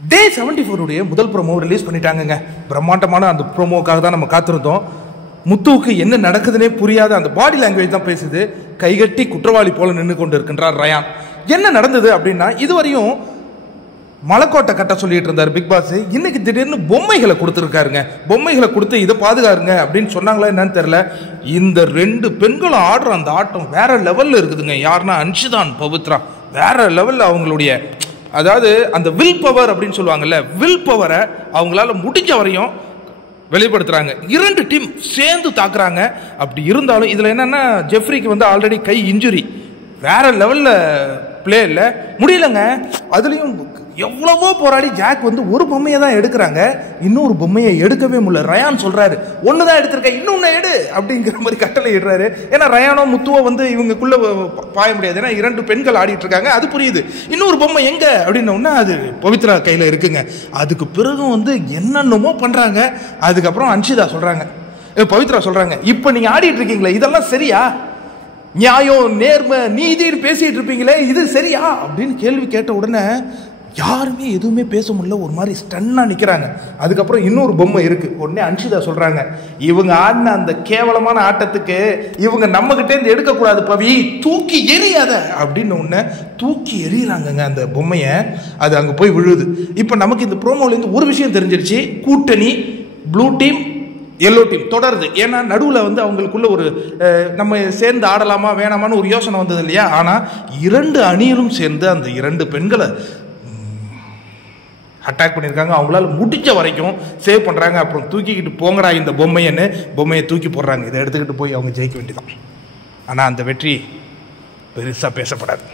டே 74 முதல் promo release பண்ணிட்டாங்கங்க. பிரம்மாண்டமான அந்த ப்ரோமோக்காக தான் நம்ம காத்திருந்தோம். முத்துவுக்கு என்ன நடக்குதுன்னே புரியாத அந்த பாடி லாங்குவேஜ் தான் பேசுது. கைகட்டி குற்றவாளி போல நின்று கொண்டு இருக்கின்றார் ரயான். என்ன நடந்தது அப்படின்னா, இதுவரையும் மலைக்கோட்டை கட்ட சொல்லிட்டு இருந்தார் பிக் பாஸ். இன்னைக்கு திடீர்னு பொம்மைகளை கொடுத்துருக்காருங்க. பொம்மைகளை கொடுத்து இதை பாதுகாருங்க அப்படின்னு சொன்னாங்களா என்னன்னு தெரியல. இந்த 2 பெண்களும் ஆடுற அந்த ஆட்டம் வேற லெவல்ல இருக்குதுங்க. யாருன்னா அன்ஷிதான், பவித்ரா வேற லெவல்ல அவங்களுடைய, அதாவது அந்த வில் பவர் அப்படின்னு சொல்லுவாங்கல்ல, வில் பவரை அவங்களால முடிஞ்ச வரையும் வெளிப்படுத்துறாங்க. 2 டீம் சேர்ந்து தாக்குறாங்க. அப்படி இருந்தாலும் இதுல என்னன்னா, ஜெஃப்ரிக்கு வந்து ஆல்ரெடி கை இன்ஜுரி, வேற லெவல்ல பிளே இல்ல, முடியலங்க. அதுலயும் எவ்வளவோ போராடி ஜாக் வந்து ஒரு பொம்மையை தான் எடுக்கிறாங்க, இன்னொரு பொம்மையை எடுக்கவே முடியல. ரயான் சொல்றாரு, ஒண்ணுதான் எடுத்திருக்கேன், இன்னொன்னு எடு அப்படிங்கிற மாதிரி கட்டளை இடுறாரு. ஏன்னா ரயானோ முத்துவோ வந்து இவங்களுக்குள்ள பாய முடியாது, ஏன்னா 2 பெண்கள் ஆடிட்டு இருக்காங்க, அது புரியுது. இன்னொரு பொம்மை எங்க அப்படின்னா அது பவித்ரா கையில இருக்குங்க. அதுக்கு பிறகும் வந்து என்னென்னமோ பண்றாங்க. அதுக்கப்புறம் அன்ஷிதா சொல்றாங்க, பவித்ரா சொல்றாங்க, இப்ப நீங்க ஆடிட்டு இருக்கீங்களே இதெல்லாம் சரியா? நியாயம் நேர்மை நீதின்னு பேசிட்டு இருப்பீங்களே, இது சரியா அப்படின்னு கேள்வி கேட்ட உடனே யாருமே எதுவுமே பேச முடியல, ஒரு மாதிரி ஸ்டன்னா நிக்கிறாங்க. அதுக்கப்புறம் இன்னொரு பொம்மை இருக்கு. உடனே அன்ஷிதா சொல்றாங்க, இவங்க ஆடின அந்த கேவலமான ஆட்டத்துக்கு இவங்க நம்ம கிட்டே இருந்து எடுக்கக்கூடாது பவி, தூக்கி எறியாத அப்படின்னு உடனே தூக்கி எறியறாங்க அந்த பொம்மையை. அது அங்க போய் விழுது. இப்ப நமக்கு இந்த ப்ரோமோல இருந்து ஒரு விஷயம் தெரிஞ்சிருச்சு, கூட்டணி ப்ளூ டீம் எல்லோ டீம் தொடருது. ஏன்னா நடுவில் வந்து அவங்களுக்குள்ள ஒரு நம்ம சேர்ந்து ஆடலாமா வேணாமான்னு ஒரு யோசனை வந்தது இல்லையா. ஆனால் 2 அணியிலும் சேர்ந்து அந்த 2 பெண்களை அட்டாக் பண்ணியிருக்காங்க. அவங்களால முடிஞ்ச வரைக்கும் சேவ் பண்ணுறாங்க. அப்புறம் தூக்கிக்கிட்டு போங்கடா இந்த பொம்மைன்னு பொம்மையை தூக்கி போடுறாங்க. இதை எடுத்துக்கிட்டு போய் அவங்க ஜெயிக்க வேண்டியதான். ஆனால் அந்த வெற்றி பெருசாக பேசப்படாது.